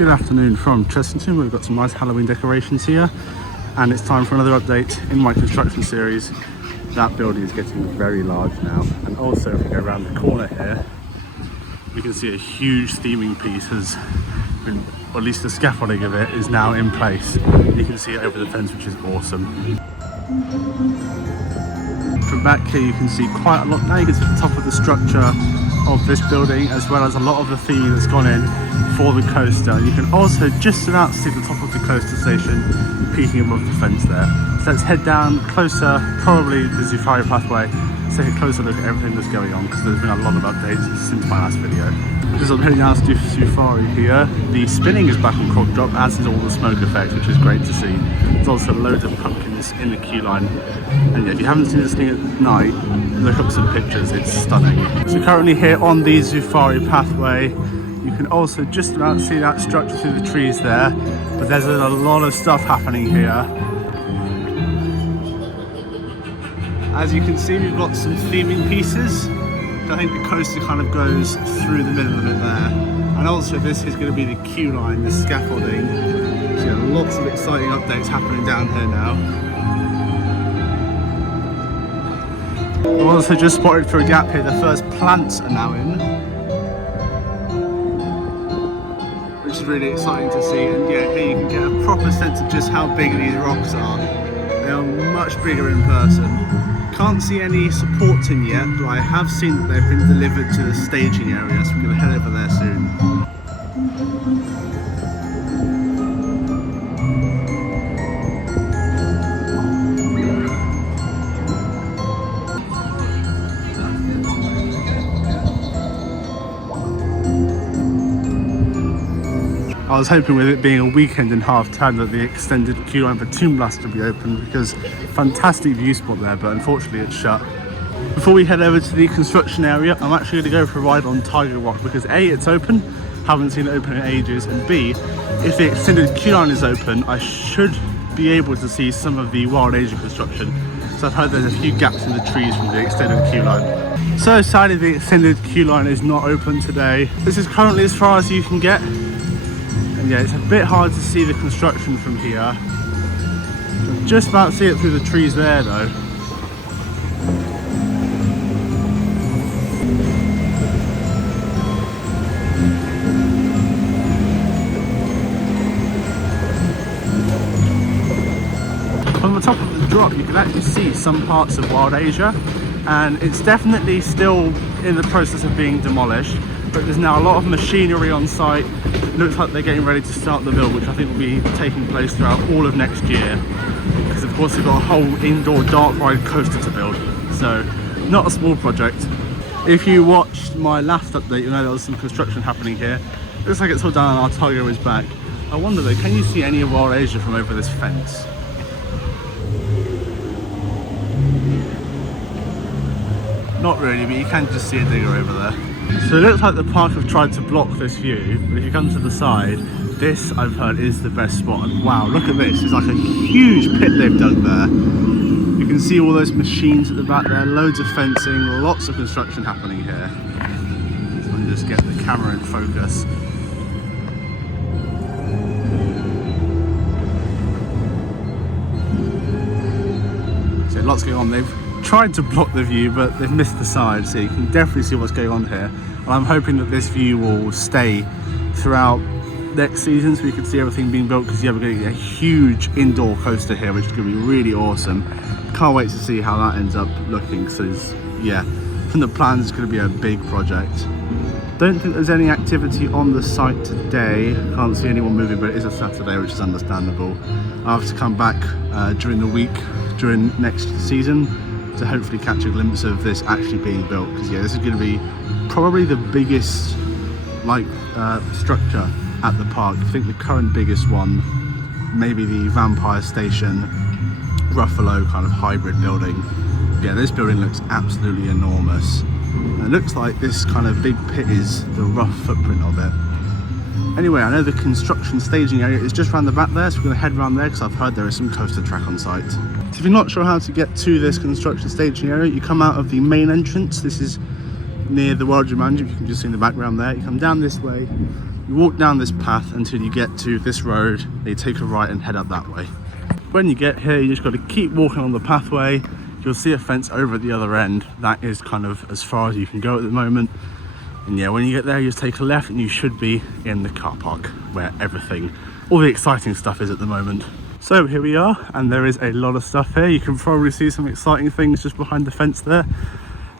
Good afternoon from Chessington. We've got some nice Halloween decorations here, and it's time for another update in my construction series. That building is getting very large now, and also if we go around the corner here, we can see a huge theming piece has been, or at least the scaffolding of it is now in place. You can see it over the fence, which is awesome. From back here you can see quite a lot now. You can see the top of the structure of this building, as well as a lot of the theming that's gone in for the coaster. You can also just about see the top of the coaster station peeking above the fence there. So let's head down closer, probably the Zufari pathway, take a closer look at everything that's going on, because there's been a lot of updates since my last video. As I'm heading down to Zufari here, the spinning is back on Croc Drop, as is all the smoke effects, which is great to see. There's also loads of pumpkins in the queue line, and yeah, if you haven't seen this thing at night, look up some pictures, it's stunning. So currently here on the Zufari pathway, you can also just about see that structure through the trees there, but there's a lot of stuff happening here. As you can see, we've got some theming pieces. I think the coaster kind of goes through the middle of it there. And also this is going to be the queue line, the scaffolding. So yeah, lots of exciting updates happening down here now. I've also just spotted through a gap here, the first plants are now in, which is really exciting to see. And yeah, here you can get a proper sense of just how big these rocks are. They are much bigger in person. Can't see any supports in yet, but I have seen that they've been delivered to the staging area, so we're going to head over there soon. I was hoping with it being a weekend and half term that the extended queue line for Toon Blast would be open, because fantastic view spot there, but unfortunately it's shut. Before we head over to the construction area, I'm actually going to go for a ride on Tiger Rock, because A, it's open, haven't seen it open in ages, and B, if the extended queue line is open, I should be able to see some of the Wild Asia construction. So I've heard there's a few gaps in the trees from the extended queue line. So sadly the extended queue line is not open today. This is currently as far as you can get. And yeah, it's a bit hard to see the construction from here. Just about see it through the trees there though. From the top of the drop you can actually see some parts of Wild Asia, and it's definitely still in the process of being demolished, but there's now a lot of machinery on site. It looks like they're getting ready to start the build, which I think will be taking place throughout all of next year, because of course they've got a whole indoor dark ride coaster to build, so not a small project. If you watched my last update, you know there was some construction happening here. It looks like it's all done and our Tiger is back. I wonder though, can you see any of Wild Asia from over this fence? Not really, but you can just see a digger over there. So it looks like the park have tried to block this view, but if you come to the side, this I've heard is the best spot. And wow, look at this, it's like a huge pit they've dug there. You can see all those machines at the back there, loads of fencing, lots of construction happening here. So I'll just get the camera in focus. So lots going on. They've tried to block the view, but they've missed the side, so you can definitely see what's going on here. And I'm hoping that this view will stay throughout next season, so we can see everything being built, because yeah, we're going to get a huge indoor coaster here, which is going to be really awesome. Can't wait to see how that ends up looking. So yeah, from the plans it's going to be a big project. Don't think there's any activity on the site today. Can't see anyone moving, but it is a Saturday, which is understandable. I'll have to come back during the week during next season to hopefully catch a glimpse of this actually being built, because yeah, this is going to be probably the biggest structure at the park. I think the current biggest one, maybe the Vampire Station Ruffalo kind of hybrid building. Yeah, this building looks absolutely enormous. And it looks like this kind of big pit is the rough footprint of it. Anyway, I know the construction staging area is just around the back there, so we're going to head around there, because I've heard there is some coaster track on site. So if you're not sure how to get to this construction staging area, you come out of the main entrance. This is near the World of Adventures. You can just see in the background there. You come down this way, You walk down this path until you get to this road, then you take a right and head up that way. When you get here, you just got to keep walking on the pathway. You'll see a fence over at the other end. That is kind of as far as you can go at the moment. And yeah, when you get there, you just take a left and you should be in the car park where everything, all the exciting stuff is at the moment. So here we are, and there is a lot of stuff here. You can probably see some exciting things just behind the fence there.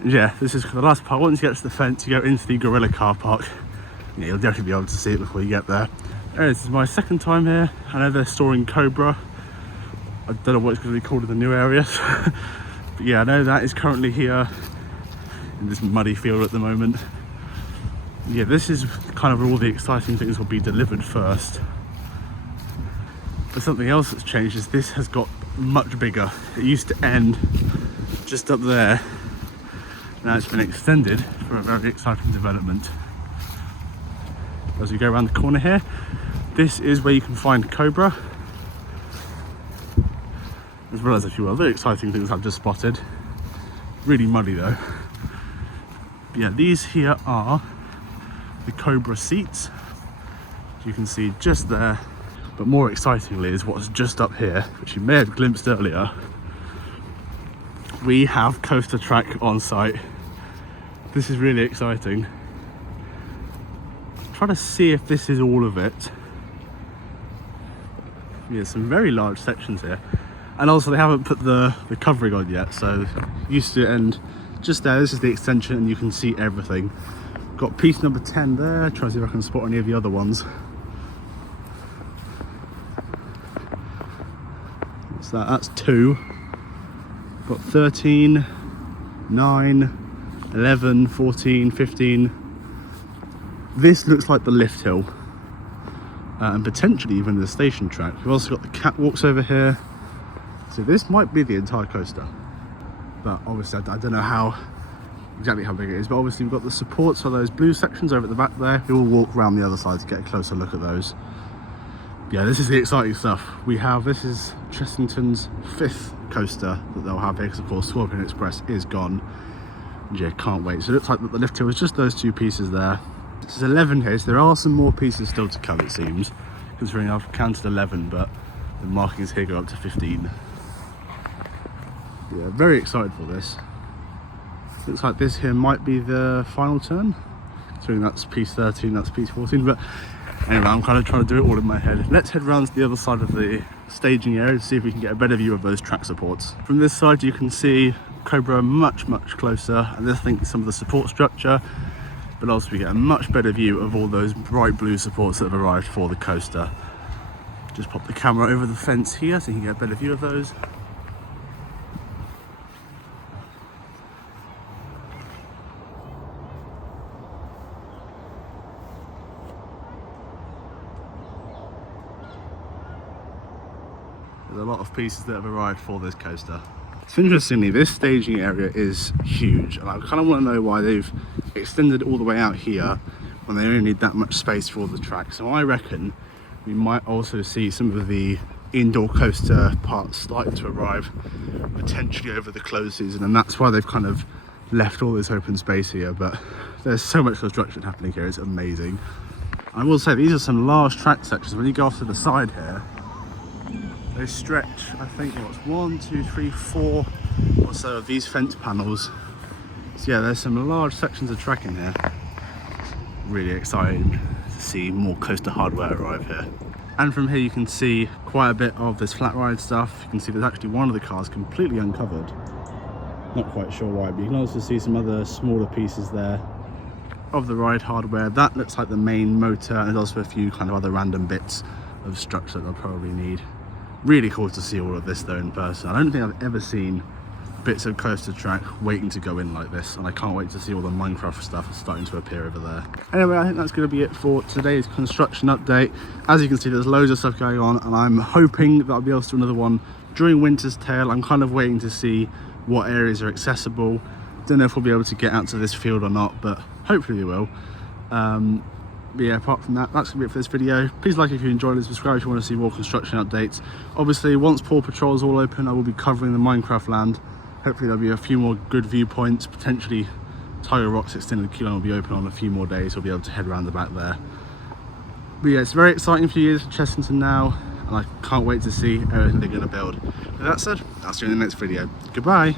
And yeah, this is the last part. Once you get to the fence, you go into the gorilla car park. Yeah, you'll definitely be able to see it before you get there. This is my second time here. I know they're storing Cobra. I don't know what it's going to be called in the new areas. But yeah, I know that is currently here in this muddy field at the moment. Yeah, this is kind of where all the exciting things will be delivered first. But something else that's changed is this has got much bigger. It used to end just up there. Now it's been extended for a very exciting development. As you go around the corner here, this is where you can find Cobra, as well as a few other exciting things I've just spotted. Really muddy though. But yeah, these here are the Cobra seats. You can see just there. But more excitingly is what's just up here, which you may have glimpsed earlier. We have coaster track on site. This is really exciting. Try to see if this is all of it. Yeah, some very large sections here, and also they haven't put the covering on yet, so used to end just there. This is the extension and you can see everything. Got piece number 10 there. Try to see if I can spot any of the other ones. What's that? That's 2. Got 13, 9, 11, 14, 15. This looks like the lift hill, and potentially even the station track. We've also got the catwalks over here. So this might be the entire coaster, but obviously I don't know exactly how big it is. But obviously we've got the supports for those blue sections over at the back there. We will walk around the other side to get a closer look at those. Yeah, this is the exciting stuff. This is Chessington's 5th coaster that they'll have here, because of course Scorpion Express is gone. And yeah, can't wait. So it looks like the lift hill is just those 2 pieces there. This is 11 here, so there are some more pieces still to come, it seems, considering I've counted 11, but the markings here go up to 15. Yeah, very excited for this. Looks like this here might be the final turn, considering that's piece 13, that's piece 14, but anyway, I'm kind of trying to do it all in my head. Let's head round to the other side of the staging area to see if we can get a better view of those track supports. From this side you can see Cobra much closer, and this, I think, some of the support structure, but also we get a much better view of all those bright blue supports that have arrived for the coaster. Just pop the camera over the fence here so you can get a better view of those. There's a lot of pieces that have arrived for this coaster. So interestingly, this staging area is huge, and I kind of want to know why they've extended all the way out here when they only need that much space for the track. So I reckon we might also see some of the indoor coaster parts starting to arrive potentially over the closed season, and that's why they've kind of left all this open space here. But there's so much construction happening here, it's amazing. I will say these are some large track sections. When you go off to the side here, they stretch, I think, what's 1, 2, 3, 4 or so of these fence panels. So yeah, there's some large sections of track in here. Really exciting to see more coaster hardware arrive here. And from here you can see quite a bit of this flat ride stuff. You can see there's actually one of the cars completely uncovered. Not quite sure why, but you can also see some other smaller pieces there of the ride hardware. That looks like the main motor, and there's also a few kind of other random bits of structure that they'll probably need. Really cool to see all of this though in person. I don't think I've ever seen bits of coaster track waiting to go in like this, and I can't wait to see all the Minecraft stuff starting to appear over there. Anyway, I think that's going to be it for today's construction update. As you can see, there's loads of stuff going on, and I'm hoping that I'll be able to do another one during Winter's Tale. I'm kind of waiting to see what areas are accessible. Don't know if we'll be able to get out to this field or not, but hopefully we will. But yeah, apart from that, that's gonna be it for this video. Please like if you enjoyed it, subscribe if you want to see more construction updates. Obviously, once Paw Patrol is all open, I will be covering the Minecraft land. Hopefully there'll be a few more good viewpoints. Potentially Tiger Rock's extended queue line will be open on a few more days. We'll be able to head around the back there. But yeah, it's a very exciting few years for Chessington now, and I can't wait to see everything they're going to build. With that said, I'll see you in the next video. Goodbye.